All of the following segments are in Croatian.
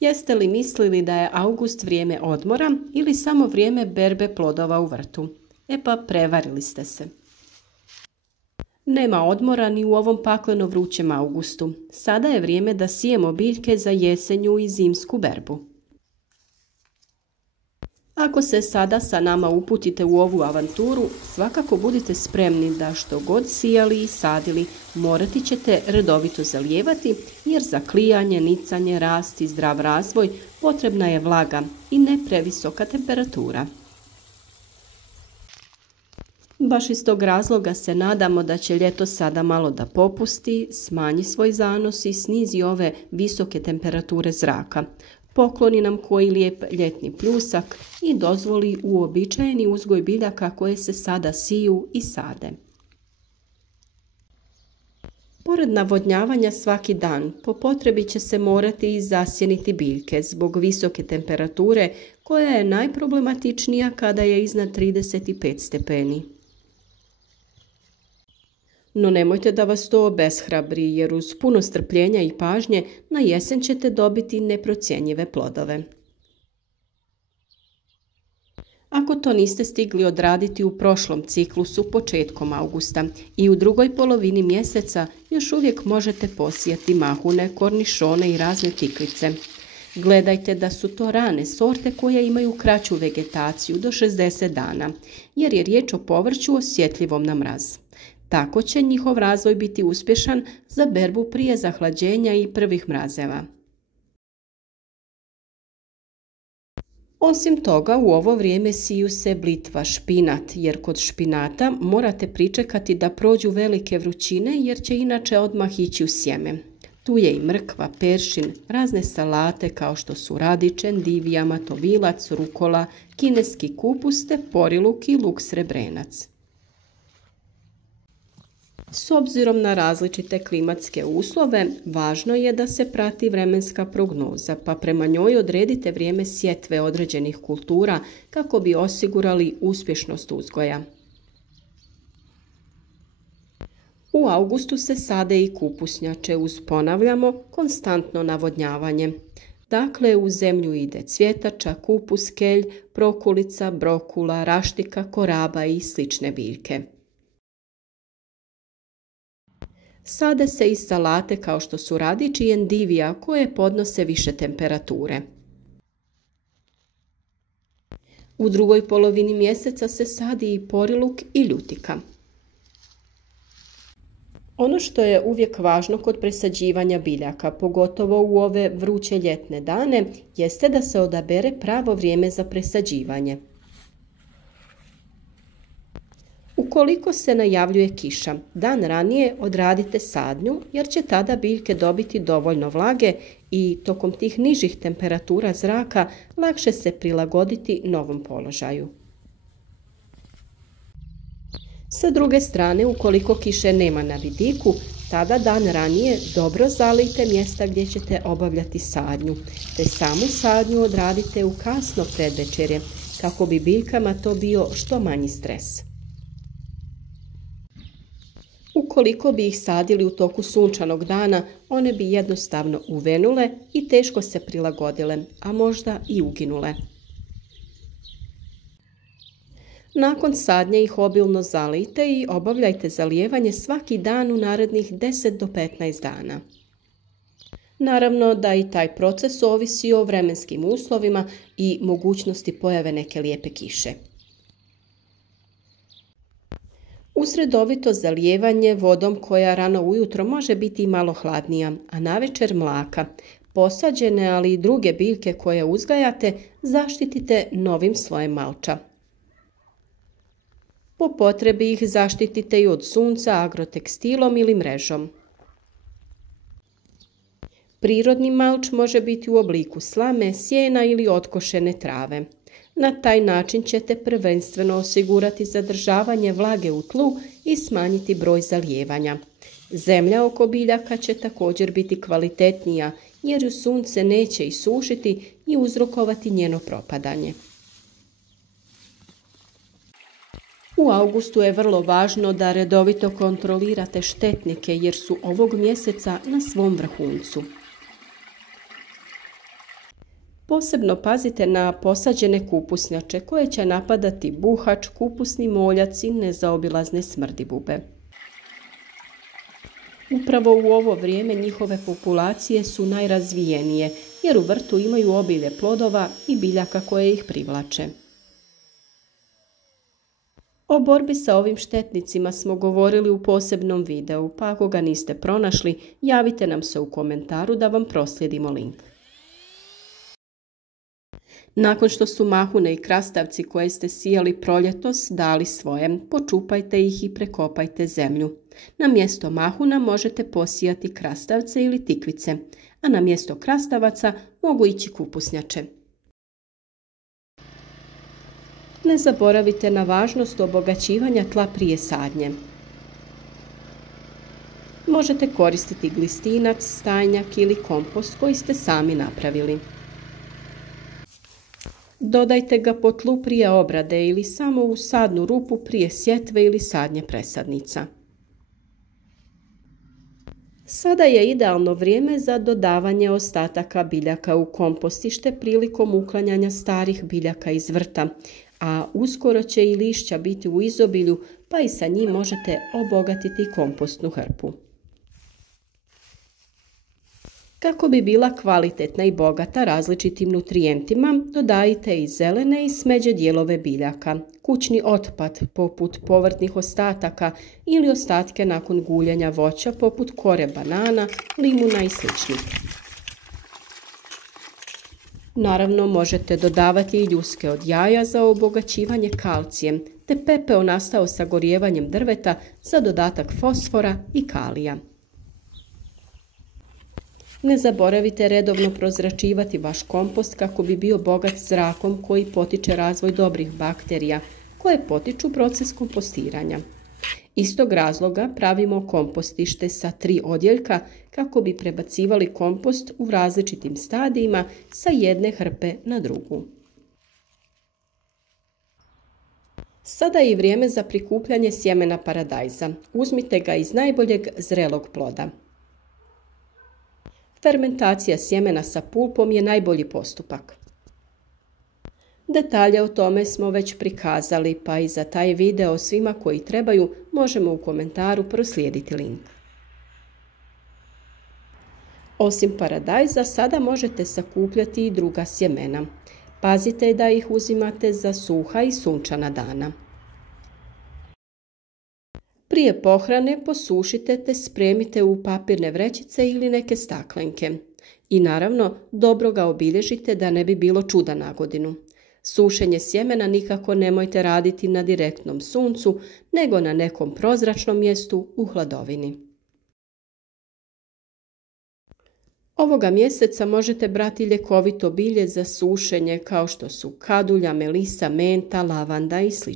Jeste li mislili da je august vrijeme odmora ili samo vrijeme berbe plodova u vrtu? E pa prevarili ste se. Nema odmora ni u ovom pakleno vrućem augustu. Sada je vrijeme da sijemo biljke za jesenju i zimsku berbu. Ako se sada sa nama uputite u ovu avanturu, svakako budite spremni da što god sijali i sadili, morati ćete redovito zalijevati, jer za klijanje, nicanje, rast i zdrav razvoj potrebna je vlaga i ne previsoka temperatura. Baš iz tog razloga se nadamo da će ljeto sada malo da popusti, smanji svoj zanos i snizi ove visoke temperature zraka. Pokloni nam koji lijep ljetni pljusak i dozvoli uobičajeni uzgoj biljaka koje se sada siju i sade. Pored navodnjavanja svaki dan, po potrebi će se morati i zasjeniti biljke zbog visoke temperature koja je najproblematičnija kada je iznad 35 stepeni. No nemojte da vas to obeshrabri, jer uz puno strpljenja i pažnje na jesen ćete dobiti neprocjenjive plodove. Ako to niste stigli odraditi u prošlom ciklusu početkom augusta i u drugoj polovini mjeseca, još uvijek možete posijati mahune, kornišone i razne tikvice. Gledajte da su to rane sorte koje imaju kraću vegetaciju do 60 dana, jer je riječ o povrću osjetljivom na mraz. Tako će njihov razvoj biti uspješan za berbu prije zahlađenja i prvih mrazeva. Osim toga, u ovo vrijeme siju se blitva, špinat, jer kod špinata morate pričekati da prođu velike vrućine, jer će inače odmah ići u sjeme. Tu je i mrkva, peršin, razne salate kao što su radič, endivija, matovilac, rukola, kineski kupus te poriluk i luk srebrenac. S obzirom na različite klimatske uslove, važno je da se prati vremenska prognoza, pa prema njoj odredite vrijeme sjetve određenih kultura kako bi osigurali uspješnost uzgoja. U augustu se sade i kupusnjače uz, ponavljamo, konstantno navodnjavanje. Dakle, u zemlju ide cvjetača, kupus, kelj, prokulica, brokula, raštika, koraba i slične biljke. Sade se i salate kao što su radič i endivija koje podnose više temperature. U drugoj polovini mjeseca se sadi i poriluk i ljutika. Ono što je uvijek važno kod presađivanja biljaka, pogotovo u ove vruće ljetne dane, jeste da se odabere pravo vrijeme za presađivanje. Ukoliko se najavljuje kiša, dan ranije odradite sadnju jer će tada biljke dobiti dovoljno vlage i tokom tih nižih temperatura zraka lakše se prilagoditi novom položaju. Sa druge strane, ukoliko kiše nema na vidiku, tada dan ranije dobro zalijte mjesta gdje ćete obavljati sadnju, te samu sadnju odradite u kasno predvečerje kako bi biljkama to bio što manji stres. Ukoliko bi ih sadili u toku sunčanog dana, one bi jednostavno uvenule i teško se prilagodile, a možda i uginule. Nakon sadnje ih obilno zalijte i obavljajte zalijevanje svaki dan u narednih 10 do 15 dana. Naravno da i taj proces ovisi o vremenskim uslovima i mogućnosti pojave neke lijepe kiše. Uz redovito zalijevanje vodom koja rano ujutro može biti i malo hladnija, a navečer mlaka, posađene ali i druge biljke koje uzgajate zaštitite novim slojem malča. Po potrebi ih zaštitite i od sunca agrotekstilom ili mrežom. Prirodni malč može biti u obliku slame, sjena ili otkošene trave. Na taj način ćete prvenstveno osigurati zadržavanje vlage u tlu i smanjiti broj zalijevanja. Zemlja oko biljaka će također biti kvalitetnija jer ju sunce neće isušiti i uzrokovati njeno propadanje. U augustu je vrlo važno da redovito kontrolirate štetnike jer su ovog mjeseca na svom vrhuncu. Posebno pazite na posađene kupusnjače koje će napadati buhač, kupusni moljac i nezaobilazne smrdibube. Upravo u ovo vrijeme njihove populacije su najrazvijenije jer u vrtu imaju obilje plodova i biljaka koje ih privlače. O borbi sa ovim štetnicima smo govorili u posebnom videu, pa ako ga niste pronašli, javite nam se u komentaru da vam proslijedimo link. Nakon što su mahune i krastavci koje ste sijali proljetos dali svoje, počupajte ih i prekopajte zemlju. Na mjesto mahuna možete posijati krastavce ili tikvice, a na mjesto krastavaca mogu ići kupusnjače. Ne zaboravite na važnost obogaćivanja tla prije sadnje. Možete koristiti glistinac, stajnjak ili kompost koji ste sami napravili. Dodajte ga po tlu prije obrade ili samo u sadnu rupu prije sjetve ili sadnje presadnica. Sada je idealno vrijeme za dodavanje ostataka biljaka u kompostište prilikom uklanjanja starih biljaka iz vrta, a uskoro će i lišća biti u izobilju, pa i sa njim možete obogatiti kompostnu hrpu. Kako bi bila kvalitetna i bogata različitim nutrijentima, dodajte i zelene i smeđe dijelove biljaka, kućni otpad poput povrtnih ostataka ili ostatke nakon guljenja voća poput kore banana, limuna i sl. Naravno, možete dodavati i ljuske od jaja za obogaćivanje kalcijem, te pepeo nastao sagorijevanjem drveta za dodatak fosfora i kalija. Ne zaboravite redovno prozračivati vaš kompost kako bi bio bogat zrakom koji potiče razvoj dobrih bakterija koje potiču proces kompostiranja. Iz tog razloga pravimo kompostište sa 3 odjeljka kako bi prebacivali kompost u različitim stadijima sa jedne hrpe na drugu. Sada je i vrijeme za prikupljanje sjemena paradajza. Uzmite ga iz najboljeg zrelog ploda. Fermentacija sjemena sa pulpom je najbolji postupak. Detalje o tome smo već prikazali, pa i za taj video svima koji trebaju možemo u komentaru proslijediti link. Osim paradajza, sada možete sakupljati i druga sjemena. Pazite da ih uzimate za suha i sunčana dana. Prije pohrane posušite te spremite u papirne vrećice ili neke staklenke. I naravno, dobro ga obilježite da ne bi bilo čuda na godinu. Sušenje sjemena nikako nemojte raditi na direktnom suncu, nego na nekom prozračnom mjestu u hladovini. Ovoga mjeseca možete brati ljekovito bilje za sušenje kao što su kadulja, melisa, menta, lavanda i sl.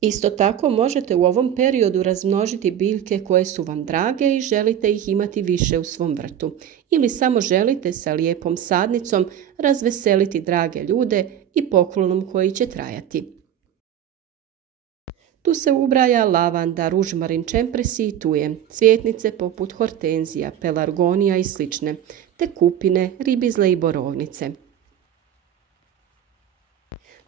Isto tako možete u ovom periodu razmnožiti biljke koje su vam drage i želite ih imati više u svom vrtu. Ili samo želite sa lijepom sadnicom razveseliti drage ljude i poklonom koji će trajati. Tu se ubraja lavanda, ružmarin, čempresi i tuje, cvjetnice poput hortenzija, pelargonija i sl. Te kupine, ribizle i borovnice.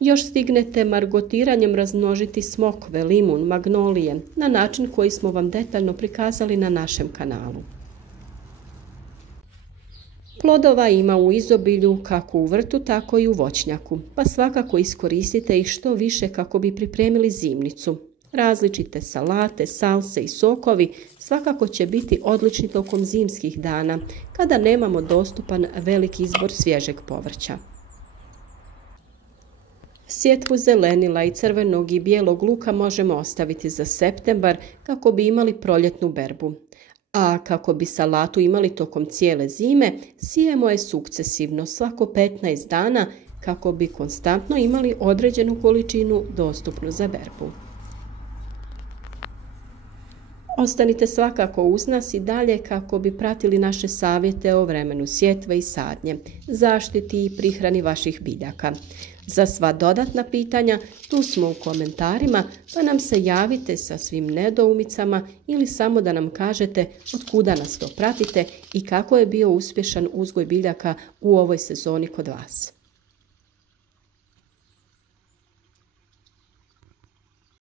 Još stignete margotiranjem razmnožiti smokve, limun, magnolije na način koji smo vam detaljno prikazali na našem kanalu. Plodova ima u izobilju kako u vrtu, tako i u voćnjaku, pa svakako iskoristite ih što više kako bi pripremili zimnicu. Različite salate, salse i sokovi svakako će biti odlični tokom zimskih dana, kada nemamo dostupan veliki izbor svježeg povrća. Sjetvu zelenila i crvenog i bijelog luka možemo ostaviti za septembar kako bi imali proljetnu berbu. A kako bi salatu imali tokom cijele zime, sijemo je sukcesivno svako 15 dana kako bi konstantno imali određenu količinu dostupnu za berbu. Ostanite svakako uz nas i dalje kako bi pratili naše savjete o vremenu sjetve i sadnje, zaštiti i prihrani vaših biljaka. Za sva dodatna pitanja tu smo u komentarima, pa nam se javite sa svim nedoumicama ili samo da nam kažete od kuda nas to pratite i kako je bio uspješan uzgoj biljaka u ovoj sezoni kod vas.